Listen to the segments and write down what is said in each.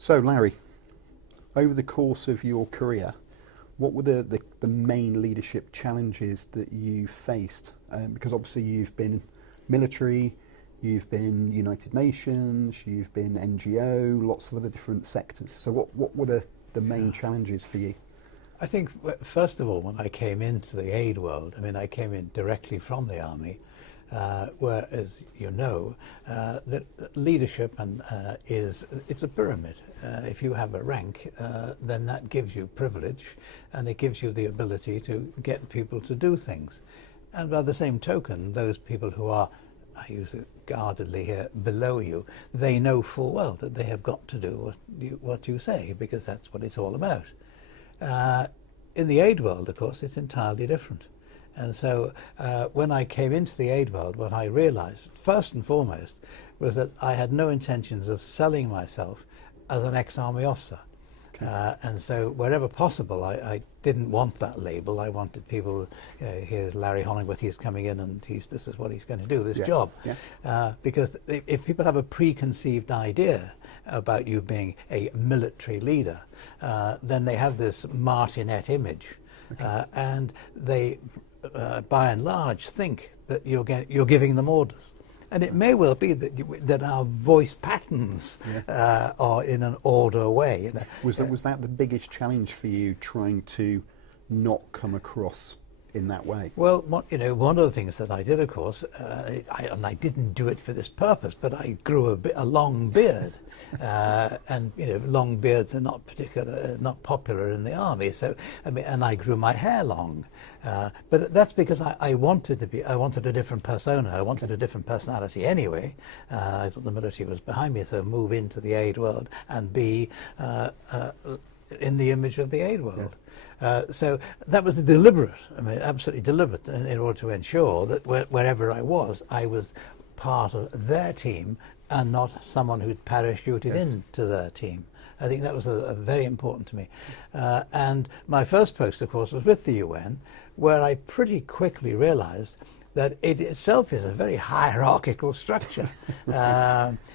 So, Larry, over the course of your career, what were the main leadership challenges that you faced? Because obviously you've been military, you've been United Nations, you've been NGO, lots of other different sectors. So what were the main challenges for you? I think, first of all, when I came into the aid world, I mean, I came in directly from the army, where, as you know, that leadership it's a pyramid. If you have a rank, then that gives you privilege, and it gives you the ability to get people to do things. And by the same token, those people who are, I use it guardedly here, below you, they know full well that they have got to do what you say, because that's what it's all about. In the aid world, of course, it's entirely different. And so when I came into the aid world, what I realized, first and foremost, was that I had no intentions of selling myself as an ex-army officer. Okay. And so wherever possible, I didn't want that label. I wanted people, here's Larry Hollingworth, he's coming in and this is what he's going to do, this job. Yeah. Because if people have a preconceived idea about you being a military leader, then they have this martinet image. Okay. And they, by and large, think that you're giving them orders. And it may well be that our voice patterns are in an order way. Was that the biggest challenge for you, trying to not come across in that way? Well, one of the things that I did, of course, and I didn't do it for this purpose, but I grew a long beard, and long beards are not popular in the army. So and I grew my hair long, but that's because I wanted a different persona. I wanted a different personality anyway. I thought the military was behind me, so move into the aid world and be in the image of the aid world. Yeah. So that was deliberate, absolutely deliberate, in order to ensure that wherever I was part of their team and not someone who'd parachuted into their team. I think that was very important to me. And my first post, of course, was with the UN, where I pretty quickly realized that it itself is a very hierarchical structure,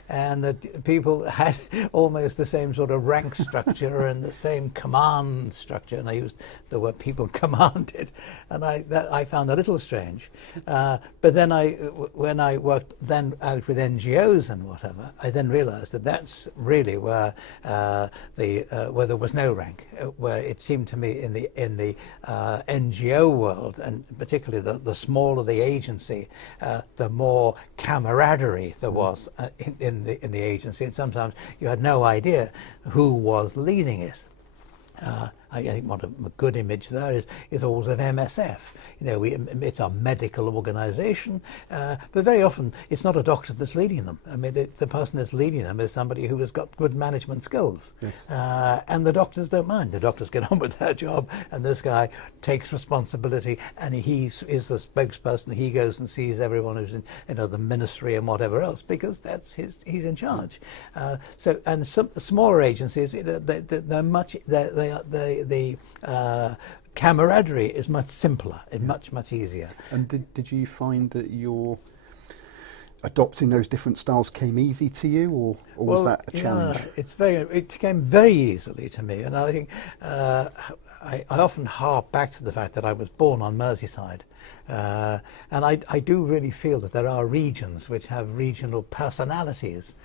and that people had almost the same sort of rank structure and the same command structure, and I used the word people commanded, and I found a little strange. But then when I worked then out with NGOs and whatever, I then realized that that's really where where there was no rank, where it seemed to me in the NGO world, and particularly the smaller the agency, the more camaraderie there was in the agency, and sometimes you had no idea who was leading it. I think a good image there is always of MSF. It's a medical organisation, but very often it's not a doctor that's leading them. The person that's leading them is somebody who has got good management skills. Yes. And the doctors don't mind. The doctors get on with their job, and this guy takes responsibility, and he is the spokesperson. He goes and sees everyone who's in the ministry and whatever else, because he's in charge. And some smaller agencies, they're much the camaraderie is much simpler and much easier. And did you find that your adopting those different styles came easy to you, or was that a challenge? Yeah, it came very easily to me, and I think I often harp back to the fact that I was born on Merseyside, and I do really feel that there are regions which have regional personalities.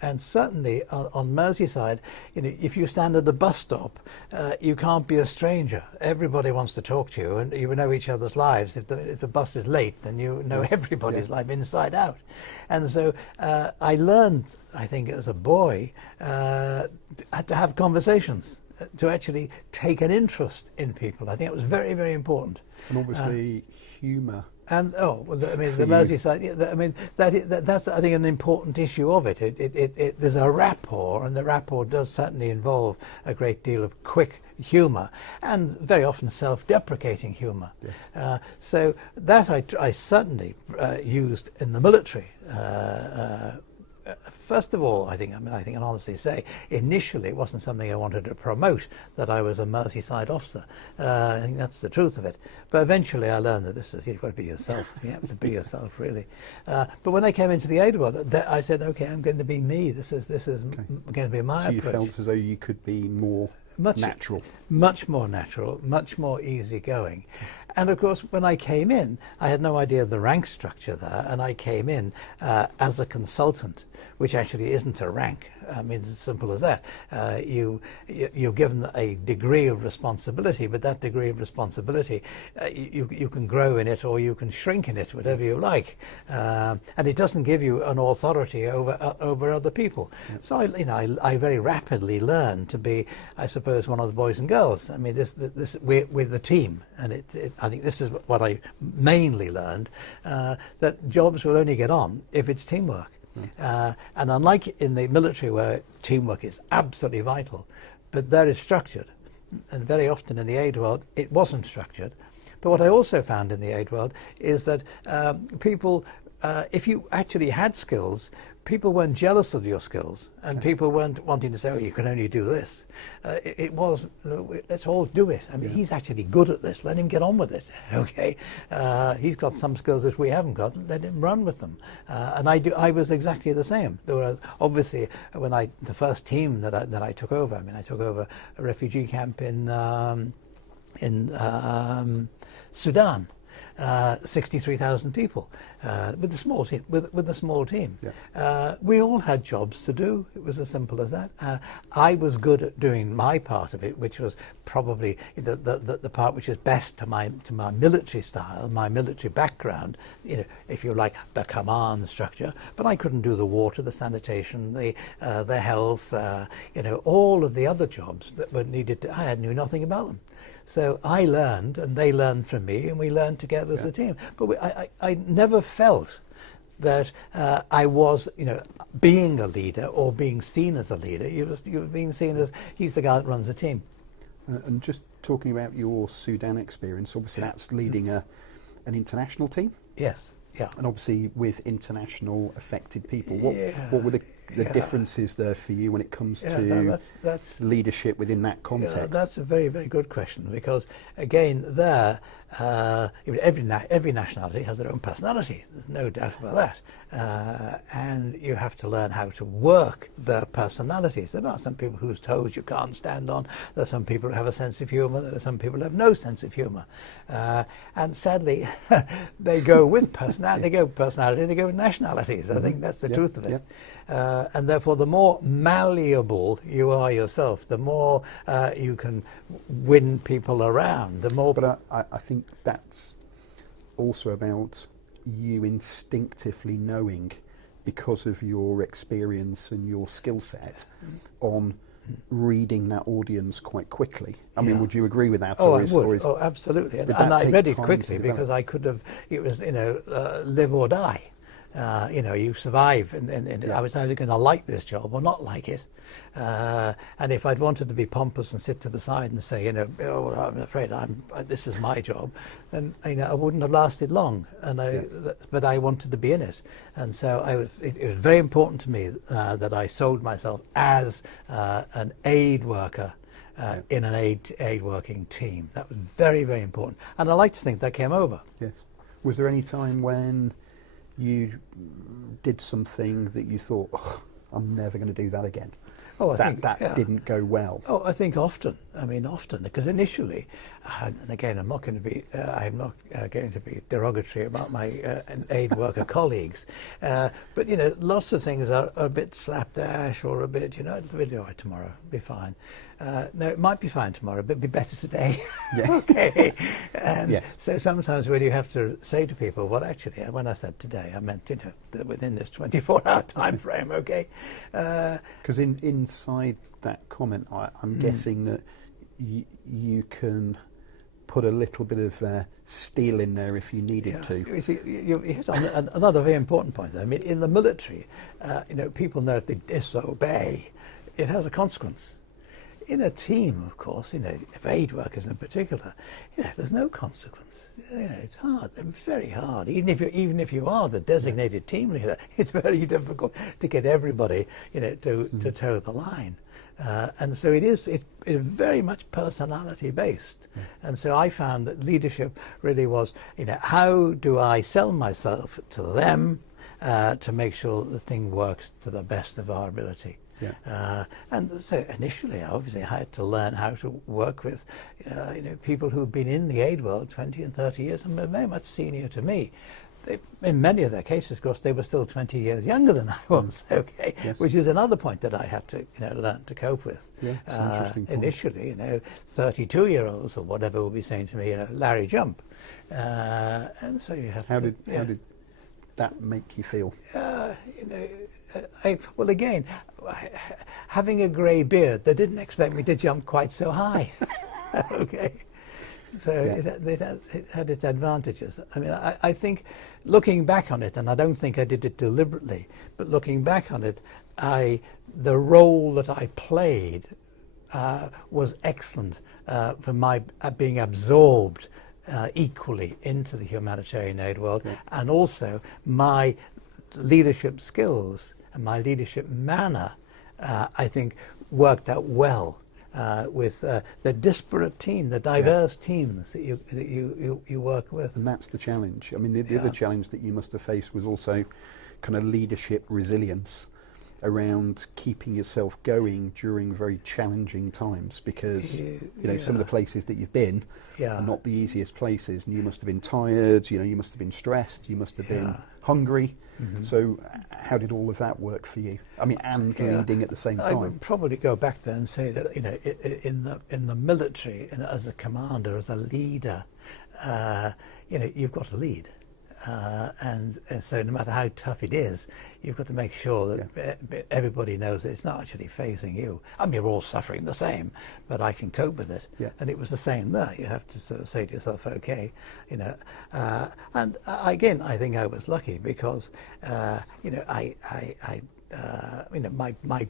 And certainly on Merseyside, if you stand at the bus stop, you can't be a stranger. Everybody wants to talk to you, and you know each other's lives. If the bus is late, then you know everybody's life inside out. And so I learned, I think as a boy, to have conversations, to actually take an interest in people. I think it was very, very important. And obviously humour. And the Merseyside. That's I think an important issue of it. There's a rapport, and the rapport does certainly involve a great deal of quick humour, and very often self-deprecating humour. Yes. So that I certainly used in the military. first of all, I think I can honestly say, initially it wasn't something I wanted to promote, that I was a Merseyside officer. I think that's the truth of it. But eventually I learned that you've got to be yourself. You have to be yourself, really. But when I came into the aid world, I said, okay, I'm going to be me. This is going to be my approach. So you felt as though you could be more natural. Much more natural, much more easygoing. And of course, when I came in, I had no idea of the rank structure there, and I came in as a consultant, which actually isn't a rank. I mean, it's as simple as that. You're given a degree of responsibility, but that degree of responsibility, you can grow in it or you can shrink in it, whatever you like. And it doesn't give you an authority over other people. Yep. So I very rapidly learned to be, I suppose, one of the boys and girls. I mean, we're the team, and I think this is what I mainly learned, that jobs will only get on if it's teamwork. And unlike in the military, where teamwork is absolutely vital, but there is structured, and very often in the aid world it wasn't structured. But what I also found in the aid world is that people, if you actually had skills, people weren't jealous of your skills, and people weren't wanting to say, oh, you can only do this. It was, let's all do it. I mean, he's actually good at this. Let him get on with it. Okay, he's got some skills that we haven't got. Let him run with them. And I was exactly the same. There were obviously the first team that I took over. I mean, I took over a refugee camp in Sudan. 63,000 people with a small team. With a small team, yeah. We all had jobs to do. It was as simple as that. I was good at doing my part of it, which was probably the part which is best to my military style, my military background. If you like, the command structure. But I couldn't do the water, the sanitation, the health. All of the other jobs that were needed. I knew nothing about them. So I learned, and they learned from me, and we learned together as a team. But I never felt that I was, being a leader or being seen as a leader. You were being seen as, he's the guy that runs the team. And just talking about your Sudan experience, obviously that's leading an international team. Yes. Yeah. And obviously with international affected people, what were the differences there for you when it comes to that's leadership within that context? Yeah, that's a very, very good question, because again there every nationality has their own personality. There's no doubt about that, and you have to learn how to work their personalities. There are some people whose toes you can't stand on. There are some people who have a sense of humour. There are some people who have no sense of humour, and sadly they go with personality. They go with personality. They go with nationalities. I think that's the truth of it. And therefore, the more malleable you are yourself, the more you can win people around. The more. But I think that's also about you instinctively knowing, because of your experience and your skill set, on reading that audience quite quickly. I mean, would you agree with that? Oh, I would. Oh, absolutely. And I read it quickly because I could have. It was live or die. You survive, and I was either going to like this job or not like it. And if I'd wanted to be pompous and sit to the side and say, oh, I'm afraid this is my job, then I wouldn't have lasted long. And but I wanted to be in it, and so it was very important to me that I sold myself as an aid worker. In an aid working team. That was very, very important, and I like to think that came over. Yes. Was there any time when you did something that you thought, I'm never going to do that again? Oh, I think that didn't go well. Oh, I think often. I mean, often, because initially, and again, I'm not going to be derogatory about my aid worker colleagues, but lots of things are a bit slapdash or a bit, it'll be all right tomorrow, it'll be fine. No, it might be fine tomorrow, but it'll be better today. Yeah. Okay. And yes. So sometimes when you have to say to people, well, actually, when I said today, I meant within this 24-hour time frame. Okay. Because inside that comment, I'm guessing that you can put a little bit of steel in there if you needed to. You see, you hit on another very important point. I mean, in the military, people know if they disobey, it has a consequence. in a team, of course, if aid workers in particular, there's no consequence. It's hard, very hard. Even if you are the designated team leader, it's very difficult to get everybody, to toe the line. And so it is very much personality based. And so I found that leadership really was, how do I sell myself to them to make sure the thing works to the best of our ability. Yeah. And so initially, obviously, I had to learn how to work with people who've been in the aid world 20 and 30 years and were very much senior to me. In many of their cases, of course, they were still 20 years younger than I was, okay, yes. Which is another point that I had to learn to cope with. Yeah, it's an interesting point. Initially, 32-year-olds or whatever will be saying to me, Larry, jump. And so you have How did that make you feel? Well, again, having a grey beard, they didn't expect me to jump quite so high. Okay. So it had its advantages. I mean, I think looking back on it, and I don't think I did it deliberately, but looking back on it, the role that I played was excellent for my being absorbed equally into the humanitarian aid world, and also my leadership skills and my leadership manner, I think, worked out well. With the disparate team, the diverse teams that you work with. And that's the challenge. I mean, the other challenge that you must have faced was also kind of leadership resilience around keeping yourself going during very challenging times, because some of the places that you've been are not the easiest places, and you must have been tired, you must have been stressed, you must have been hungry. Mm-hmm. So how did all of that work for you? I mean, and leading at the same time. I would probably go back there and say that in the military, as a commander, as a leader, you've got to lead. And so no matter how tough it is, you've got to make sure that everybody knows that it's not actually facing you. I mean, we're all suffering the same, but I can cope with it. Yeah. And it was the same there. You have to sort of say to yourself, okay, and again, I think I was lucky because, my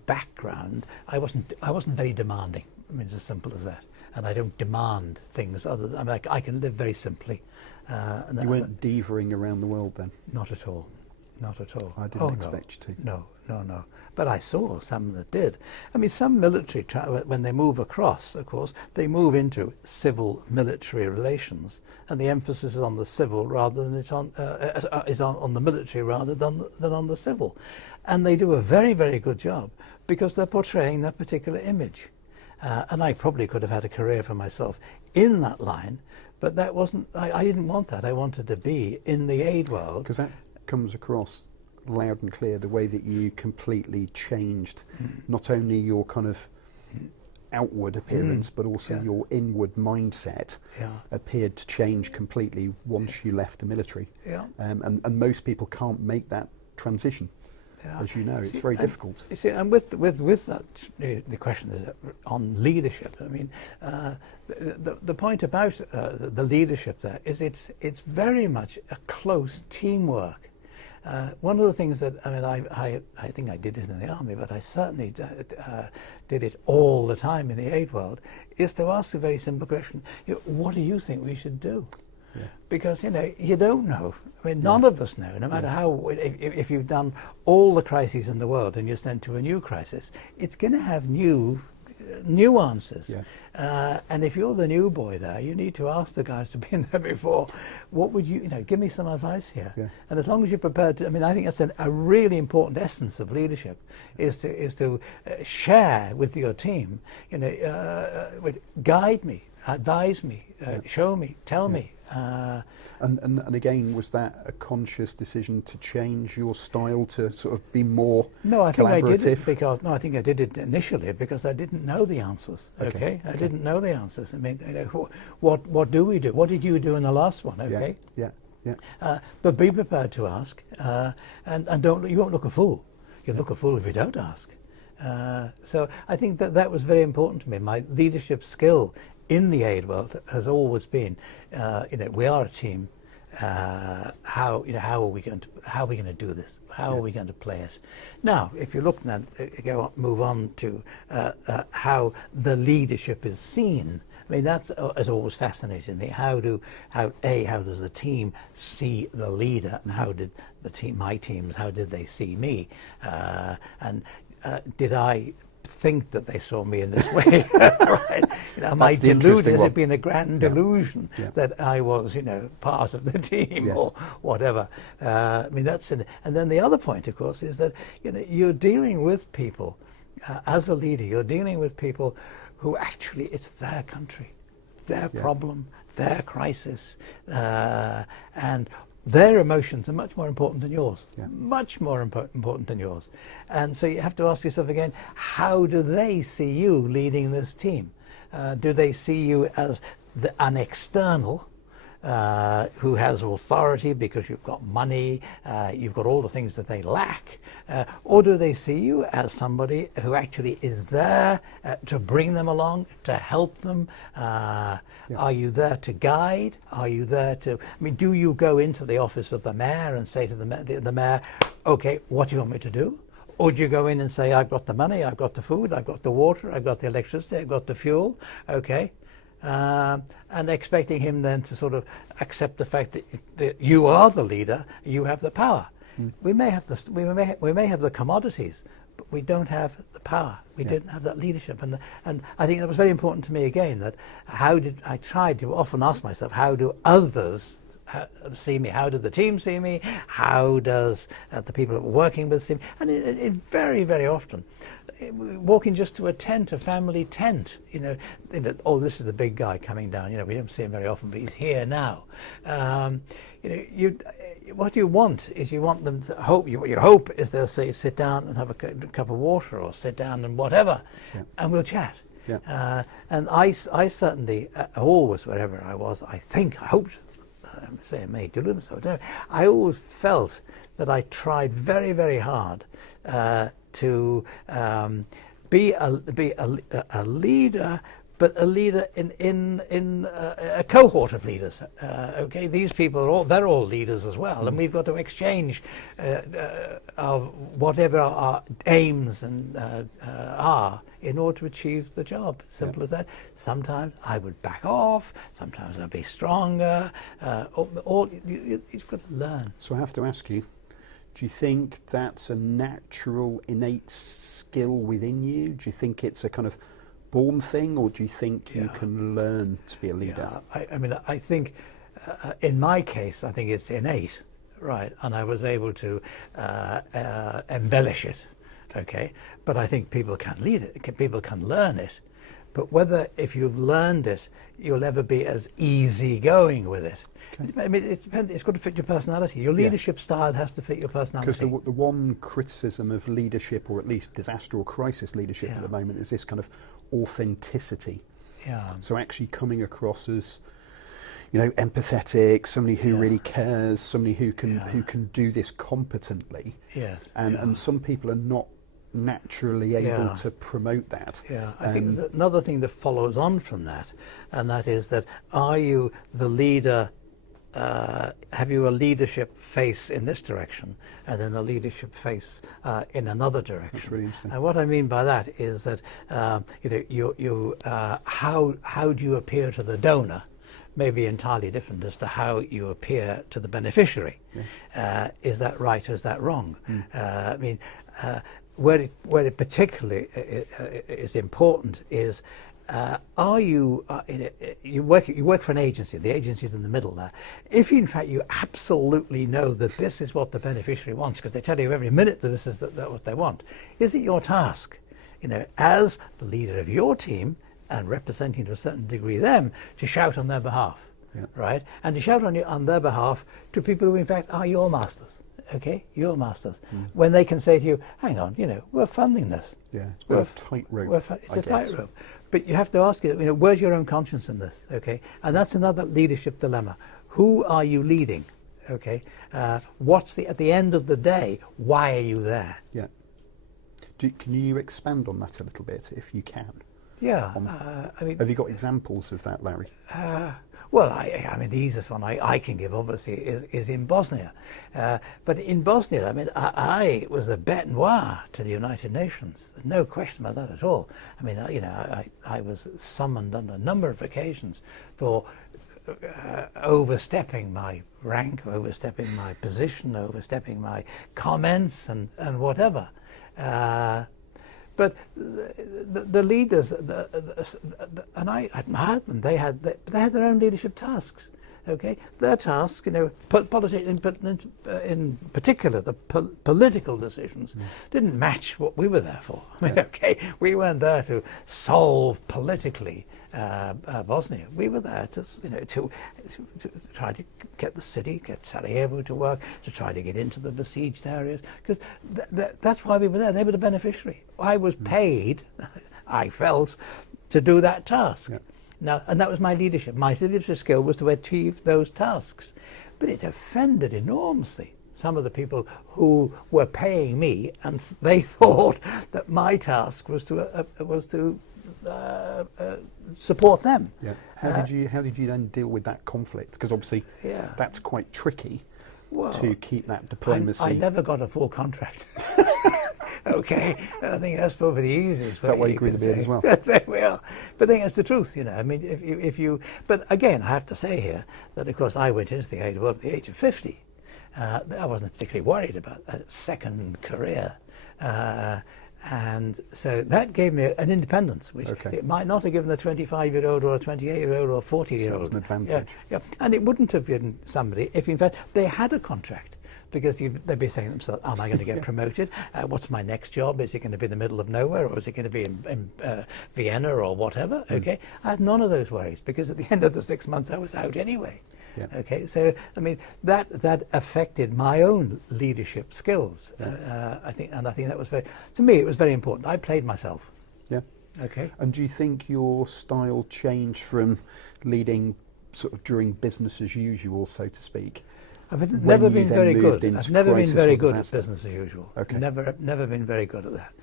background, I wasn't very demanding. I mean, it's as simple as that. And I don't demand things other than, I can live very simply. And you weren't divaing around the world then? Not at all. Not at all. I didn't expect you to. No. But I saw some that did. I mean, some military, when they move across, of course, they move into civil-military relations, and the emphasis is on the civil rather than it's on the military rather than on the civil, and they do a very, very good job because they're portraying that particular image. And I probably could have had a career for myself in that line, but that wasn't. I didn't want that. I wanted to be in the aid world. Because that comes across loud and clear, the way that you completely changed not only your kind of outward appearance, but also your inward mindset appeared to change completely once you left the military. Yeah. And most people can't make that transition. Yeah. As you know, it's very difficult. You see, and with that, the question is on leadership. I mean, the point about the leadership there is it's very much a close teamwork. One of the things that I think I did it in the army, but I certainly did it all the time in the aid world, is to ask a very simple question: what do you think we should do? Yeah. Because you don't know. I mean, none of us know. No matter how, if you've done all the crises in the world and you're sent to a new crisis, it's going to have new nuances. Yeah. And if you're the new boy there, you need to ask the guys who've been there before, what would you give me some advice here? Yeah. And as long as you're prepared to, I think that's a really important essence of leadership, is to share with your team, guide me, advise me, show me, tell me. And again, was that a conscious decision to change your style to sort of be more collaborative? No, I think I did it initially because I didn't know the answers. Okay. I didn't know the answers. I mean, what do we do? What did you do in the last one? Okay. Yeah. But be prepared to ask, and you won't look a fool. You'll look a fool if you don't ask. So I think that was very important to me. My leadership skill in the aid world has always been, we are a team, how are we going to do this? How are we going to play it? Now, if you're looking at move on to how the leadership is seen. I mean, that's has always fascinated me. How does the team see the leader, and how did my teams, how did they see me? And did I think that they saw me in this way? Right? Am I deluded? Has it been a grand delusion that I was, part of the team or whatever? I mean, that's it. And then the other point, of course, is that you're dealing with people as a leader. You're dealing with people who actually it's their country, their problem, their crisis, and their emotions are much more important than yours, much more important than yours. And so you have to ask yourself again, how do they see you leading this team? Do they see you as an external who has authority because you've got money, you've got all the things that they lack? Or do they see you as somebody who actually is there to bring them along, to help them? Are you there to guide? Are you there to, do you go into the office of the mayor and say to the mayor, okay, what do you want me to do? Or do you go in and say, I've got the money, I've got the food, I've got the water, I've got the electricity, I've got the fuel, okay? And expecting him then to sort of accept the fact that you are the leader, you have the power. We may have the commodities, but we don't have the power. We didn't have that leadership, and I think that was very important to me again. That I tried to often ask myself, how do others see me? How do the team see me? How does the people that we're working with see me? And it very, very often, walking just to a tent, a family tent, oh, this is the big guy coming down. We don't see him very often, but he's here now. What you want is you want them to hope. Your hope is they'll say, sit down and have a cup of water, or sit down and whatever, and we'll chat. And I certainly always, wherever I was, I hoped. Say I may delude myself. I always felt that I tried very, very hard to be a leader, but a leader in a cohort of leaders. Okay, these people they're all leaders as well, and we've got to exchange of whatever our aims and are in order to achieve the job. Simple as that. Sometimes I would back off. Sometimes I'd be stronger. You've got to learn. So I have to ask you, do you think that's a natural, innate skill within you? Do you think it's a kind of born thing, or do you think you can learn to be a leader? I think in my case, I think it's innate, right? And I was able to embellish it, okay? But I think people can lead it, people can learn it. But whether, if you've learned it, you'll ever be as easygoing with it. Okay. It depends. It's got to fit your personality. Your leadership style has to fit your personality. Because the one criticism of leadership, or at least disaster or crisis leadership at the moment, is this kind of authenticity. So actually coming across as, empathetic, somebody who really cares, somebody who can do this competently. And some people are not naturally able to promote that. I think there's another thing that follows on from that, and that is that, are you the leader? Have you a leadership face in this direction, and then a leadership face in another direction? That's really interesting. And what I mean by that is that how do you appear to the donor may be entirely different as to how you appear to the beneficiary. Is that right or is that wrong? Where it particularly is important is, are you you work for an agency? The agency is in the middle there. If in fact you absolutely know that this is what the beneficiary wants, because they tell you every minute that this is what they want, is it your task, as the leader of your team and representing to a certain degree them, to shout on their behalf, right? And to shout on their behalf to people who in fact are your masters. Okay, your masters. When they can say to you, hang on, we're funding this. It's a bit of a tightrope. It's a tightrope. But you have to ask yourself, where's your own conscience in this? Okay, and that's another leadership dilemma. Who are you leading? Okay, what's at the end of the day, why are you there? Can you expand on that a little bit, if you can? Yeah. Have you got examples of that, Larry? Well, I mean, the easiest one I can give, obviously, is in Bosnia. But in Bosnia, I mean, I was a bête noire to the United Nations. There's no question about that at all. I mean, you know, I was summoned on a number of occasions for overstepping my rank, overstepping my position, overstepping my comments and whatever. But the leaders, and I admired them, they had their own leadership tasks. Okay, their tasks, you know, in particular, the political decisions didn't match what we were there for. I mean, okay, we weren't there to solve politically Bosnia. We were there to, you know, to try to get the city, get Sarajevo to work, to try to get into the besieged areas, because that's why we were there. They were the beneficiary. I was paid, I felt, to do that task. Yeah. Now, and that was my leadership. My leadership skill was to achieve those tasks. But it offended enormously some of the people who were paying me, and they thought that my task was to support them. Yeah. How did you then deal with that conflict? Because obviously, that's quite tricky to keep that diplomacy. I never got a full contract. Okay, I think that's probably the easiest. Is that why you grew the beard as well? There we are. But I think that's the truth, you know. I mean, if you. But again, I have to say here that, of course, I went into the aid world at the age of 50. I wasn't particularly worried about a second career. And so that gave me an independence, which it might not have given a 25-year-old or a 28-year-old or a 40-year-old. So it was an advantage. Yeah. And it wouldn't have been somebody if, in fact, they had a contract. Because they'd be saying to themselves, am I going to get promoted? What's my next job? Is it going to be in the middle of nowhere, or is it going to be in Vienna or whatever? Okay, I had none of those worries, because at the end of the 6 months I was out anyway. Yeah. Okay, so I mean that affected my own leadership skills. I think that was to me it was very important. I played myself. Yeah. Okay. And do you think your style changed from leading sort of during business as usual, so to speak? I've never been very good. I've never been very good at business as usual. Okay. Never been very good at that.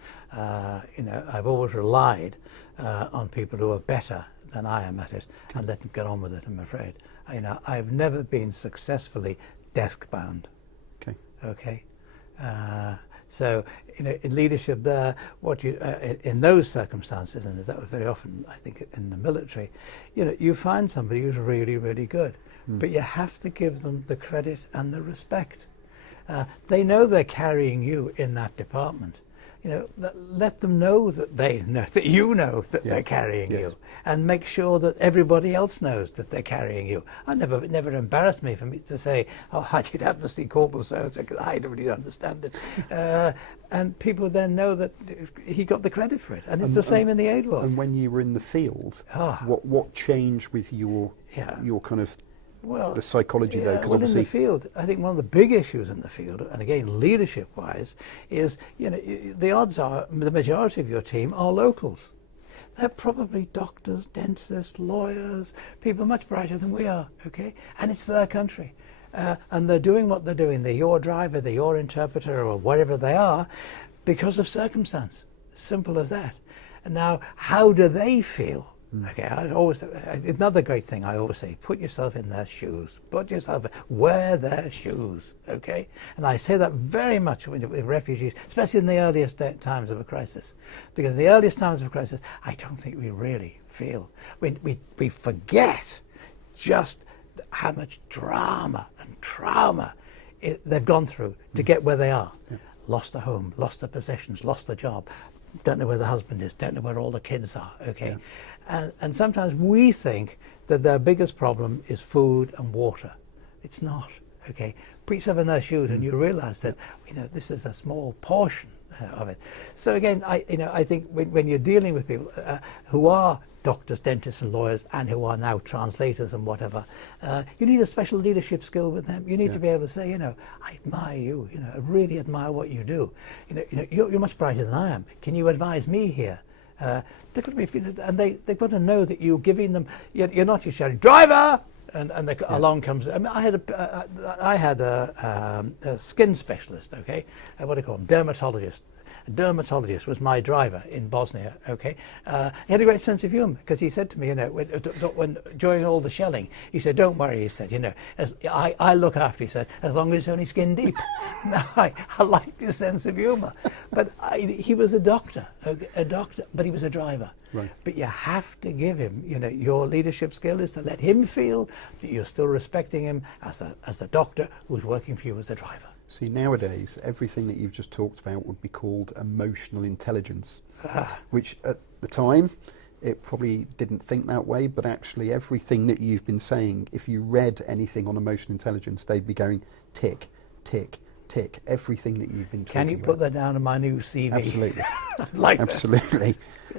You know, I've always relied on people who are better than I am at it, and let them get on with it. I'm afraid. You know, I've never been successfully desk bound. Okay. Okay. So, you know, in leadership, in those circumstances, and that was very often, I think, in the military, you know, you find somebody who's really, really good. But you have to give them the credit and the respect. They know they're carrying you in that department. You know, let them know that they know that you know that they're carrying you, and make sure that everybody else knows that they're carrying you. It never embarrassed me for me to say, "Oh, I did have to see Corporal so," because I don't really understand it. And people then know that he got the credit for it, and it's the same in the aid world. And when you were in the field, what changed with your kind of the psychology there? Because obviously, in the field, I think one of the big issues in the field, and again leadership-wise, is, you know, the odds are the majority of your team are locals. They're probably doctors, dentists, lawyers, people much brighter than we are. Okay, and it's their country, and they're doing what they're doing. They're your driver, they're your interpreter, or wherever they are, because of circumstance. Simple as that. And now, how do they feel? Okay, another great thing I always say, put yourself in their shoes. Wear their shoes, okay? And I say that very much with refugees, especially in the earliest times of a crisis. Because in the earliest times of a crisis, I don't think we really feel. We forget just how much drama and trauma they've gone through to get where they are. Yeah. Lost a home, lost their possessions, lost a job, don't know where the husband is, don't know where all the kids are, okay? Yeah. And sometimes we think that their biggest problem is food and water. It's not, okay? Put yourself in their shoes and you realize that, you know, this is a small portion of it. So again, I think when you're dealing with people who are doctors, dentists and lawyers, and who are now translators and whatever, you need a special leadership skill with them. You need to be able to say, you know, I admire you, you know, I really admire what you do. You know, you're much brighter than I am. Can you advise me here? They've got to be, and they've got to know that you're giving them. You're not just shouting driver, and along comes. I mean, I had a skin specialist. Okay, what do you call him? Dermatologist, dermatologist was my driver in Bosnia. Okay, he had a great sense of humour, because he said to me, when during all the shelling, he said, "Don't worry," he said, I look after, he said, as long as it's only skin deep. Now, I liked his sense of humour, but he was a doctor, but he was a driver. Right. But you have to give him, your leadership skill is to let him feel that you're still respecting him as a doctor who's working for you as a driver. See, nowadays, everything that you've just talked about would be called emotional intelligence, which at the time, it probably didn't think that way, but actually everything that you've been saying, if you read anything on emotional intelligence, they'd be going tick, tick, tick, everything that you've been talking about. Can you put that down on my new CV? Absolutely. Like Absolutely.